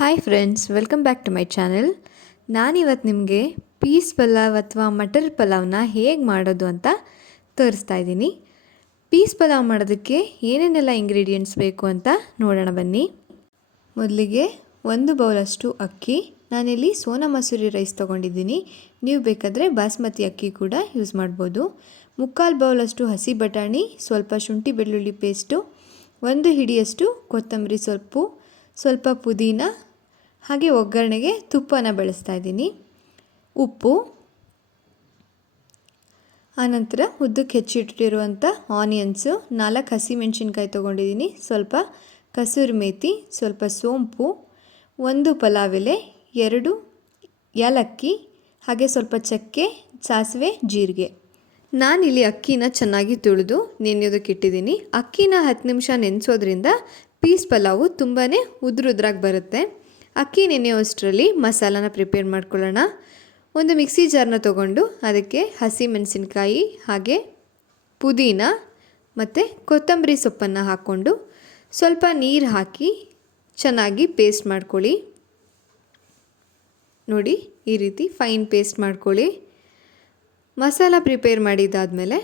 Hi friends, welcome back to my channel. ನಾನಿವತ್ತು ನಿಮಗೆ piece pulao ಅಥವಾ ಮಟರ್ ಪಲಾವ್ನ ಹೇಗೆ ಮಾಡೋದು ಅಂತ ತೋರಿಸ್ತಾ ಇದ್ದೀನಿ. ಪೀಸ್ ಪಲಾವ್ ಮಾಡೋದಕ್ಕೆ ಏನೇನೆಲ್ಲ ಇಂಗ್ರೀಡಿಯೆಂಟ್ಸ್ ಬೇಕು ಅಂತ ನೋಡೋಣ ಬನ್ನಿ. ಮೊದಲಿಗೆ 1 ಬೌಲಷ್ಟು ಅಕ್ಕಿ. ನಾನಿಲ್ಲಿ ಸೋನಾ ಮಸೂರಿ ರೈಸ್ ತೊಗೊಂಡಿದ್ದೀನಿ. ನೀವು ಬೇಕಾದರೆ ಬಾಸ್ಮತಿ ಅಕ್ಕಿ ಕೂಡ ಯೂಸ್ ಮಾಡ್ಬೋದು. 3/4 ಬೌಲಷ್ಟು ಹಸಿ ಬಟಾಣಿ, ಸ್ವಲ್ಪ ಶುಂಠಿ ಬೆಳ್ಳುಳ್ಳಿ ಪೇಸ್ಟು, 1 ಹಿಡಿಯಷ್ಟು ಕೊತ್ತಂಬರಿ ಸೊಪ್ಪು, ಸ್ವಲ್ಪ ಪುದೀನ, ಹಾಗೆ ಒಗ್ಗರಣೆಗೆ ತುಪ್ಪನ ಬಳಸ್ತಾ ಇದ್ದೀನಿ, ಉಪ್ಪು, ಆನಂತರ ಉದ್ದಕ್ಕೆ ಹೆಚ್ಚಿಟ್ಟಿರುವಂಥ ಆನಿಯನ್ಸು, 4 ಹಸಿಮೆಣಸಿನ್ಕಾಯಿ ತೊಗೊಂಡಿದ್ದೀನಿ, ಸ್ವಲ್ಪ ಕಸೂರಿಮೇಥಿ, ಸ್ವಲ್ಪ ಸೋಂಪು, 1 ಪಲಾವ್ ಎಲೆ, 2 ಏಲಕ್ಕಿ, ಹಾಗೆ ಸ್ವಲ್ಪ ಚಕ್ಕೆ, ಸಾಸಿವೆ, ಜೀರಿಗೆ. ನಾನಿಲ್ಲಿ ಅಕ್ಕಿನ ಚೆನ್ನಾಗಿ ತುಳಿದು ನೆನೆಯೋದಕ್ಕೆ ಇಟ್ಟಿದ್ದೀನಿ. ಅಕ್ಕಿನ 10 ನಿಮಿಷ ನೆನೆಸೋದ್ರಿಂದ ಪೀಸ್ ಪಲಾವು ತುಂಬಾ ಉದ್ರುದ್ರಾಗಿ ಬರುತ್ತೆ. ಅಕ್ಕಿ ನೆನೆಯೋಷ್ಟರಲ್ಲಿ ಮಸಾಲಾನ ಪ್ರಿಪೇರ್ ಮಾಡ್ಕೊಳ್ಳೋಣ. ಒಂದು ಮಿಕ್ಸಿ ಜಾರ್ನ ತೊಗೊಂಡು ಅದಕ್ಕೆ ಹಸಿ ಮೆಣಸಿನ್ಕಾಯಿ, ಹಾಗೆ ಪುದೀನ ಮತ್ತು ಕೊತ್ತಂಬರಿ ಸೊಪ್ಪನ್ನು ಹಾಕ್ಕೊಂಡು ಸ್ವಲ್ಪ ನೀರು ಹಾಕಿ ಚೆನ್ನಾಗಿ ಪೇಸ್ಟ್ ಮಾಡ್ಕೊಳ್ಳಿ. ನೋಡಿ, ಈ ರೀತಿ ಫೈನ್ ಪೇಸ್ಟ್ ಮಾಡ್ಕೊಳ್ಳಿ. ಮಸಾಲ ಪ್ರಿಪೇರ್ ಮಾಡಿದ್ದಾದಮೇಲೆ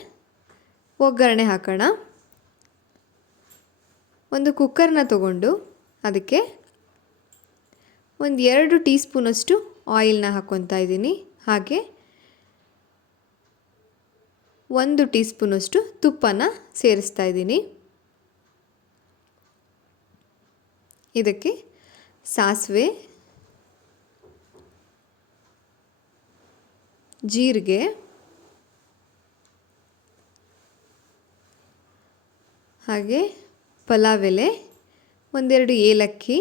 ಒಗ್ಗರಣೆ ಹಾಕೋಣ. ಒಂದು ಕುಕ್ಕರ್ನ ತೊಗೊಂಡು ಅದಕ್ಕೆ 2 ಟೀ ಸ್ಪೂನಷ್ಟು ಆಯಿಲ್ನ ಹಾಕ್ಕೊತಾ ಇದ್ದೀನಿ. ಹಾಗೆ 1 ಟೀ ಸ್ಪೂನಷ್ಟು ತುಪ್ಪನ ಸೇರಿಸ್ತಾ ಇದ್ದೀನಿ. ಇದಕ್ಕೆ ಸಾಸಿವೆ, ಜೀರಿಗೆ, ಹಾಗೆ ಪಲಾವ್ ಎಲೆ, 1-2 ಏಲಕ್ಕಿ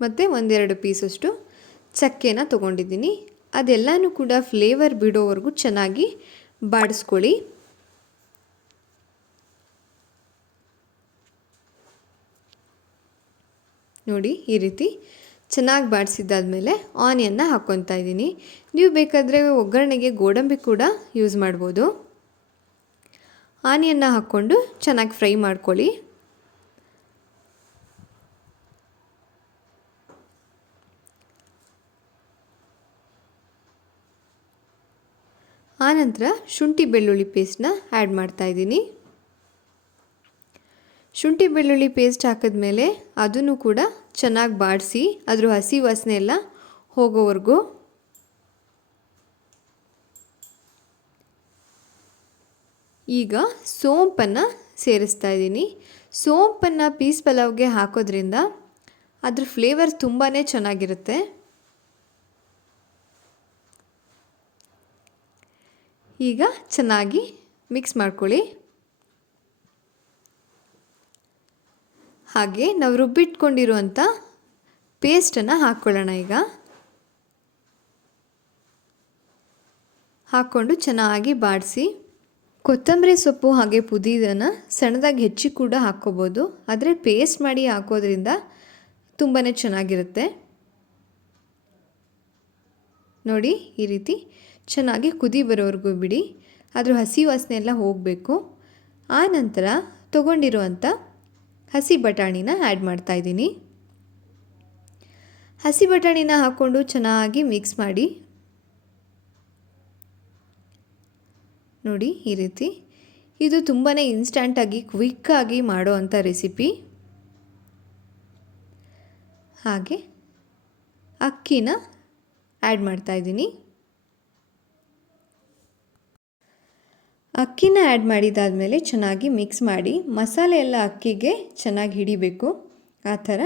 ಮತ್ತು 1-2 ಪೀಸಷ್ಟು ಚಕ್ಕೆನ ತೊಗೊಂಡಿದ್ದೀನಿ. ಅದೆಲ್ಲನೂ ಕೂಡ ಫ್ಲೇವರ್ ಬಿಡೋವರೆಗೂ ಚೆನ್ನಾಗಿ ಬಾಡಿಸ್ಕೊಳ್ಳಿ. ನೋಡಿ, ಈ ರೀತಿ ಚೆನ್ನಾಗಿ ಬಾಡಿಸಿದ್ದಾದಮೇಲೆ ಆನಿಯನ್ನ ಹಾಕ್ಕೊತಾ ಇದ್ದೀನಿ. ನೀವು ಬೇಕಾದರೆ ಒಗ್ಗರಣೆಗೆ ಗೋಡಂಬಿ ಕೂಡ ಯೂಸ್ ಮಾಡ್ಬೋದು. ಆನಿಯನ್ನ ಹಾಕ್ಕೊಂಡು ಚೆನ್ನಾಗಿ ಫ್ರೈ ಮಾಡ್ಕೊಳ್ಳಿ. ಆನಂತರ ಶುಂಠಿ ಬೆಳ್ಳುಳ್ಳಿ ಪೇಸ್ಟ್ನ ಆ್ಯಡ್ ಮಾಡ್ತಾಯಿದ್ದೀನಿ. ಶುಂಠಿ ಬೆಳ್ಳುಳ್ಳಿ ಪೇಸ್ಟ್ ಹಾಕಿದ್ಮೇಲೆ ಅದನ್ನು ಕೂಡ ಚೆನ್ನಾಗಿ ಬಾಡಿಸಿ ಅದ್ರ ಹಸಿ ವಾಸನೆ ಎಲ್ಲ ಹೋಗೋವರೆಗೂ. ಈಗ ಸೋಂಪನ್ನು ಸೇರಿಸ್ತಾ ಇದ್ದೀನಿ. ಸೋಂಪನ್ನು ಪೀಸ್ ಪಲಾವ್ಗೆ ಹಾಕೋದ್ರಿಂದ ಅದ್ರ ಫ್ಲೇವರ್ ತುಂಬಾ ಚೆನ್ನಾಗಿರುತ್ತೆ. ಈಗ ಚೆನ್ನಾಗಿ ಮಿಕ್ಸ್ ಮಾಡ್ಕೊಳ್ಳಿ. ಹಾಗೆ ನಾವು ರುಬ್ಬಿಟ್ಕೊಂಡಿರುವಂಥ ಪೇಸ್ಟನ್ನು ಹಾಕ್ಕೊಳ್ಳೋಣ. ಈಗ ಹಾಕ್ಕೊಂಡು ಚೆನ್ನಾಗಿ ಬಾಡಿಸಿ. ಕೊತ್ತಂಬರಿ ಸೊಪ್ಪು ಹಾಗೆ ಪುದೀನ ಸಣ್ಣದಾಗಿ ಹೆಚ್ಚಿ ಕೂಡ ಹಾಕ್ಕೋಬೋದು, ಆದರೆ ಪೇಸ್ಟ್ ಮಾಡಿ ಹಾಕೋದ್ರಿಂದ ತುಂಬಾ ಚೆನ್ನಾಗಿರುತ್ತೆ. ನೋಡಿ, ಈ ರೀತಿ ಚೆನ್ನಾಗಿ ಕುದಿ ಬರೋವರೆಗೂ ಬಿಡಿ. ಅದ್ರ ಹಸಿ ವಾಸನೆ ಎಲ್ಲ ಹೋಗಬೇಕು. ಆ ನಂತರ ತೊಗೊಂಡಿರುವಂಥ ಹಸಿ ಬಟಾಣಿನ ಆ್ಯಡ್ ಮಾಡ್ತಾಯಿದ್ದೀನಿ. ಹಸಿ ಬಟಾಣಿನ ಹಾಕ್ಕೊಂಡು ಚೆನ್ನಾಗಿ ಮಿಕ್ಸ್ ಮಾಡಿ. ನೋಡಿ, ಈ ರೀತಿ ಇದು ತುಂಬಾ ಇನ್ಸ್ಟಂಟಾಗಿ ಕ್ವಿಕ್ಕಾಗಿ ಮಾಡೋ ಅಂಥ ರೆಸಿಪಿ. ಹಾಗೆ ಅಕ್ಕಿನ ಆ್ಯಡ್ ಮಾಡ್ತಾಯಿದ್ದೀನಿ. ಅಕ್ಕಿನ ಆ್ಯಡ್ ಮಾಡಿದಾದಮೇಲೆ ಚೆನ್ನಾಗಿ ಮಿಕ್ಸ್ ಮಾಡಿ. ಮಸಾಲೆ ಎಲ್ಲ ಅಕ್ಕಿಗೆ ಚೆನ್ನಾಗಿ ಹಿಡಿಬೇಕು. ಆ ಥರ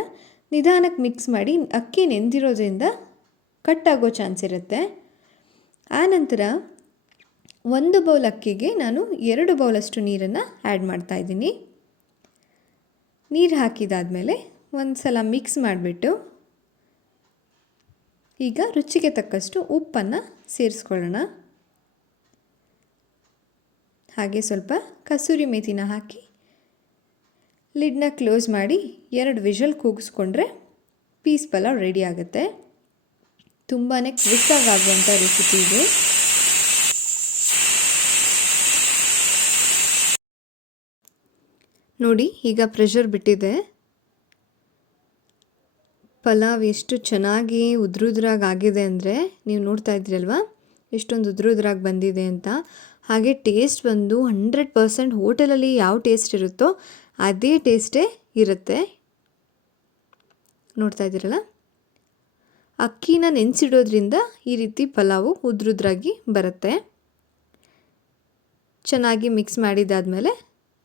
ನಿಧಾನಕ್ಕೆ ಮಿಕ್ಸ್ ಮಾಡಿ. ಅಕ್ಕಿ ನೆಂದಿರೋದ್ರಿಂದ ಕಟ್ಟಾಗೋ ಚಾನ್ಸ್ ಇರುತ್ತೆ. ಆನಂತರ 1 ಬೌಲ್ ಅಕ್ಕಿಗೆ ನಾನು 2 ಬೌಲಷ್ಟು ನೀರನ್ನು ಆ್ಯಡ್ ಮಾಡ್ತಾಯಿದ್ದೀನಿ. ನೀರು ಹಾಕಿದಾದಮೇಲೆ ಒಂದು ಸಲ ಮಿಕ್ಸ್ ಮಾಡಿಬಿಟ್ಟು ಈಗ ರುಚಿಗೆ ತಕ್ಕಷ್ಟು ಉಪ್ಪನ್ನು ಸೇರಿಸ್ಕೊಳ್ಳೋಣ. ಹಾಗೆ ಸ್ವಲ್ಪ ಕಸೂರಿ ಮೇಥಿನ ಹಾಕಿ ಲಿಡ್ನ ಕ್ಲೋಸ್ ಮಾಡಿ 2 ವಿಷಲ್ ಕೂಗಿಸ್ಕೊಂಡ್ರೆ ಪೀಸ್ ಪಲಾವ್ ರೆಡಿ ಆಗುತ್ತೆ. ತುಂಬಾ ಕ್ವಿಕ್ಕಾಗಿ ಆಗುವಂಥ ರೆಸಿಪಿ ಇದು. ನೋಡಿ, ಈಗ ಪ್ರೆಷರ್ ಬಿಟ್ಟಿದೆ. ಪಲಾವ್ ಎಷ್ಟು ಚೆನ್ನಾಗಿ ಉದ್ರುದ್ರಾಗಿ ಆಗಿದೆ ಅಂದರೆ ನೀವು ನೋಡ್ತಾ ಇದ್ರಲ್ವಾ ಎಷ್ಟೊಂದು ಉದ್ರುದ್ರಾಗಿ ಬಂದಿದೆ ಅಂತ. ಹಾಗೆ ಟೇಸ್ಟ್ ಬಂದು 100% ಹೋಟೆಲಲ್ಲಿ ಯಾವ ಟೇಸ್ಟ್ ಇರುತ್ತೋ ಅದೇ ಟೇಸ್ಟೇ ಇರುತ್ತೆ. ನೋಡ್ತಾ ಇದ್ದೀರಲ್ಲ, ಅಕ್ಕಿನ ನೆನೆಸಿಡೋದ್ರಿಂದ ಈ ರೀತಿ ಪಲಾವು ಉದ್ರುದ್ರಾಗಿ ಬರುತ್ತೆ. ಚೆನ್ನಾಗಿ ಮಿಕ್ಸ್ ಮಾಡಿದಾದಮೇಲೆ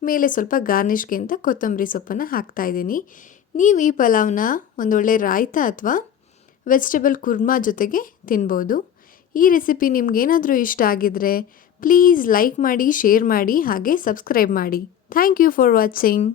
ಮೇಲೆ ಸ್ವಲ್ಪ ಗಾರ್ನಿಷ್ಗೆ ಅಂತ ಕೊತ್ತಂಬರಿ ಸೊಪ್ಪನ್ನು ಹಾಕ್ತಾಯಿದ್ದೀನಿ. ನೀವು ಈ ಪಲಾವ್ನ ಒಂದೊಳ್ಳೆ ರಾಯ್ತ ಅಥವಾ ವೆಜಿಟೇಬಲ್ ಕುರ್ಮಾ ಜೊತೆಗೆ ತಿನ್ಬೋದು. ಈ ರೆಸಿಪಿ ನಿಮ್ಗೇನಾದರೂ ಇಷ್ಟ ಆಗಿದ್ದರೆ ಪ್ಲೀಸ್ ಲೈಕ್ ಮಾಡಿ, ಶೇರ್ ಮಾಡಿ, ಹಾಗೆ ಸಬ್ಸ್ಕ್ರೈಬ್ ಮಾಡಿ. Thank you for watching.